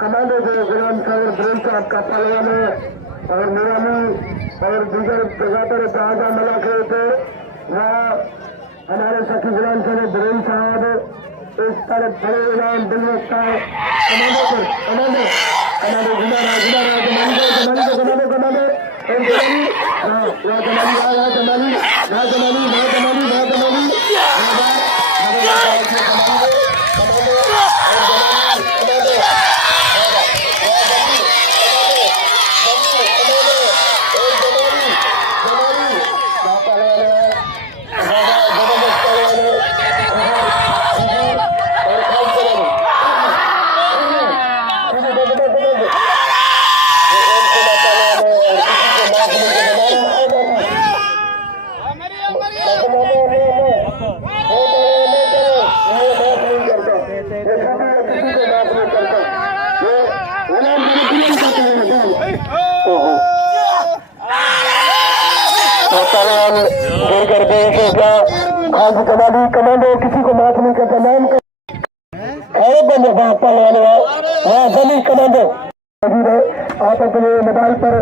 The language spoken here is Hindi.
कमांडो जो गुलाम सागर ब्रेल साहब का पहलवान है और मीरानी और दीगर जगह पर ताजा मिला के थे वहाँ हमारे सखी गुलाम सागर ब्रेल साहब इस तरफ बड़े इनाम दिल रखता है कमांडो पर कमांडो कमांडो गुनारा कमांडो हाँ वह कमाली कमांडो किसी को माफ नहीं करता नाम कमांडो आप अपने मोबाइल पर